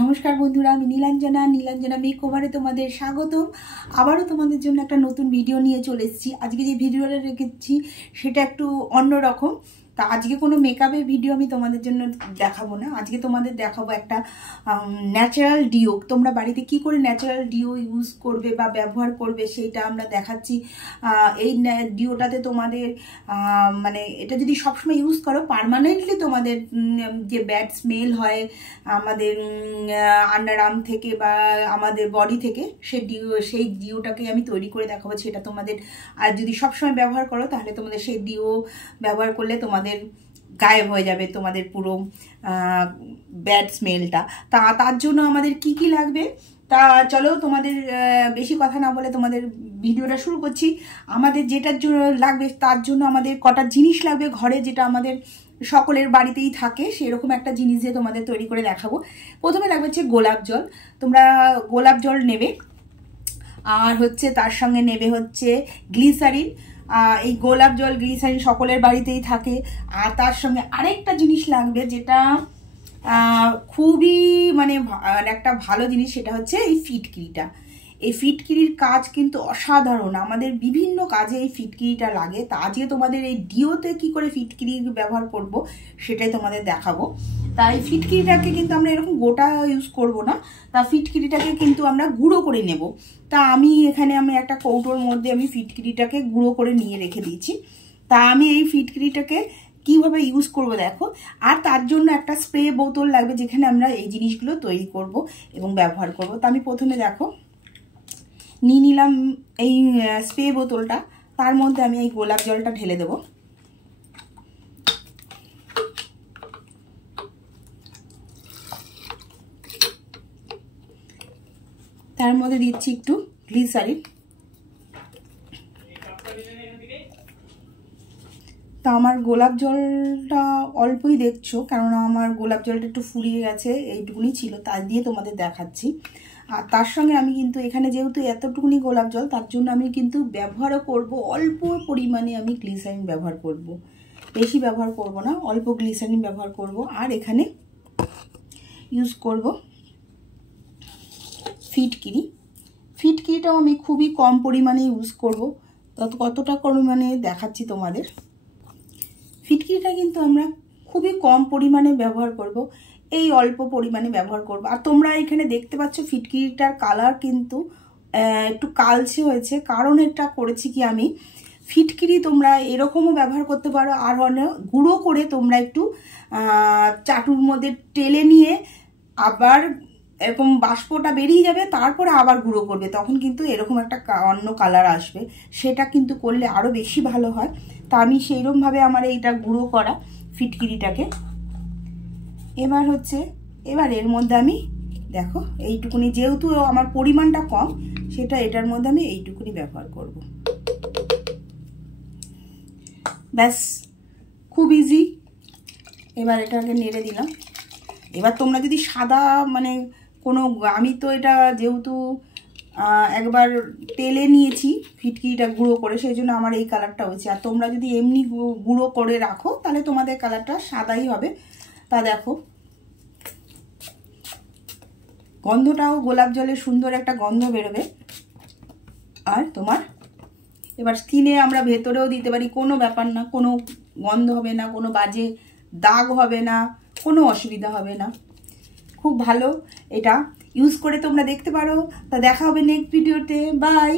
নমস্কার বন্ধুরা, আমি নীলাঞ্জনা মেকওভারে তোমাদের স্বাগতম। আবারও তোমাদের জন্য একটা নতুন ভিডিও নিয়ে চলে এসেছি। আজকে যে ভিডিওটা রেখেছি সেটা একটু অন্যরকম। তা আজকে কোনো মেকআপের ভিডিও আমি তোমাদের জন্য দেখাবো না। আজকে তোমাদের দেখাবো একটা ন্যাচারাল ডিও। তোমরা বাড়িতে কি করে ন্যাচারাল ডিও ইউজ করবে বা ব্যবহার করবে সেইটা আমরা দেখাচ্ছি। এই ডিওটাতে তোমাদের মানে এটা যদি সবসময় ইউজ করো, পার্মানেন্টলি তোমাদের যে ব্যাড স্মেল হয় আমাদের আন্ডার আর্ম থেকে বা আমাদের বডি থেকে, সেই ডিওটাকে আমি তৈরি করে দেখাবো। সেটা তোমাদের আর যদি সবসময় ব্যবহার করো তাহলে তোমাদের সেই ডিও ব্যবহার করলে তোমাদের গায়েব হয়ে যাবে তোমাদের পুরো ব্যাড স্মেলটা। তার জন্য আমাদের কি কি লাগবে তা চলো তোমাদের বেশি কথা না বলে তোমাদের ভিডিওটা শুরু করছি। আমাদের যেটার জন্য লাগবে তার জন্য আমাদের কটা জিনিস লাগবে ঘরে, যেটা আমাদের সকলের বাড়িতেই থাকে, সেরকম একটা জিনিস দিয়ে তোমাদের তৈরি করে দেখাবো। প্রথমে লাগবে হচ্ছে গোলাপ জল। তোমরা গোলাপ জল নেবে, আর হচ্ছে তার সঙ্গে নেবে হচ্ছে গ্লিসারিন। এই গোলাপ জল গ্লিসারিন সকলের বাড়িতেই থাকে। আর তার সঙ্গে আরেকটা জিনিস লাগবে যেটা খুবই মানে একটা ভালো জিনিস, সেটা হচ্ছে এই ফিটকিরিটা। এই ফিটকিরির কাজ কিন্তু অসাধারণ, আমাদের বিভিন্ন কাজে এই ফিটকিরিটা লাগে। তা আজকে তোমাদের এই ডিওতে কি করে ফিটকিরি ব্যবহার করব সেটাই তোমাদের দেখাবো। তাই ফিটকিরিটাকে কিন্তু আমরা এরকম গোটা ইউজ করব না, তা ফিটকিরিটাকে কিন্তু আমরা গুঁড়ো করে নেব। তা আমি একটা কৌটোর মধ্যে আমি ফিটকিরিটাকে গুঁড়ো করে নিয়ে রেখে দিয়েছি। তা আমি এই ফিটকিরিটাকে কিভাবে ইউজ করব দেখো। আর তার জন্য একটা স্প্রে বোতল লাগবে যেখানে আমরা এই জিনিসগুলো তৈরি করব এবং ব্যবহার করব। তা আমি প্রথমে দেখো নিয়ে নিলাম এই স্প্রে বোতলটা, তার মধ্যে আমি এই গোলাপ জলটা ঢেলে দেব। তার মধ্যে দিচ্ছি একটু গ্লিসারিন। তা আমার গোলাপ জলটা অল্পই দেখছো, কেননা আমার গোলাপ জলটা একটু ফুরিয়ে গেছে, এইটুকুনি ছিল, তাই দিয়ে তোমাদের দেখাচ্ছি। আর তার সঙ্গে আমি কিন্তু এখানে যেহেতু এতটুকুনি গোলাপ জল, তার জন্য আমি কিন্তু ব্যবহারও করব অল্প পরিমাণে আমি গ্লিসারিন ব্যবহার করব, বেশি ব্যবহার করব না, অল্প গ্লিসারিন ব্যবহার করব। আর এখানে ইউজ করব ফিটকিরিটাও আমি খুবই কম পরিমাণে ইউজ করব। কতটা পরিমাণে দেখাচ্ছি তোমাদের। ফিটকিরিটা কিন্তু আমরা খুবই কম পরিমাণে ব্যবহার করব, এই অল্প পরিমাণে ব্যবহার করব। আর তোমরা এখানে দেখতে পাচ্ছ ফিটকিরিটার কালার কিন্তু একটু কালচে হয়েছে, কারণ এটা করেছি কি আমি ফিটকিরি তোমরা এরকমও ব্যবহার করতে পারো। আর গুঁড়ো করে তোমরা একটু চাটুর মধ্যে টেলে নিয়ে আবার এরকম বাষ্পটা বেরিয়ে যাবে, তারপরে আবার গুঁড়ো করবে, তখন কিন্তু এরকম একটা অন্য কালার আসবে। সেটা কিন্তু করলে আরও বেশি ভালো হয়। তা আমি সেইরকমভাবে আমার এইটা গুঁড়ো করা ফিটকিরিটাকে এবার এর মধ্যে আমি দেখো এইটুকুনি, যেহেতু আমার পরিমাণটা কম, সেটা এটার মধ্যে আমি এইটুকুনি ব্যবহার করব। ব্যাস, খুব ইজি। এবার এটাকে নেড়ে দিলাম। এবার তোমরা যদি সাদা মানে কোনো, আমি তো এটা যেহেতু একবার তেলে নিয়েছি ফিটকিরিটা গুঁড়ো করে, সেই জন্য আমার এই কালারটা হয়েছে। আর তোমরা যদি এমনি গুঁড়ো করে রাখো তাহলে তোমাদের কালারটা সাদাই হবে। তা দেখো গন্ধটাও গোলাপ জলের সুন্দর একটা গন্ধ বেরোবে। আর তোমার এবার স্কিনে আমরা ভেতরেও দিতে পারি, কোনো ব্যাপার না, কোনো গন্ধ হবে না, কোনো বাজে দাগ হবে না, কোনো অসুবিধা হবে না। খুব ভালো, এটা ইউজ করে তোমরা দেখতে পারো। তা দেখা হবে নেক্সট ভিডিওতে। বাই।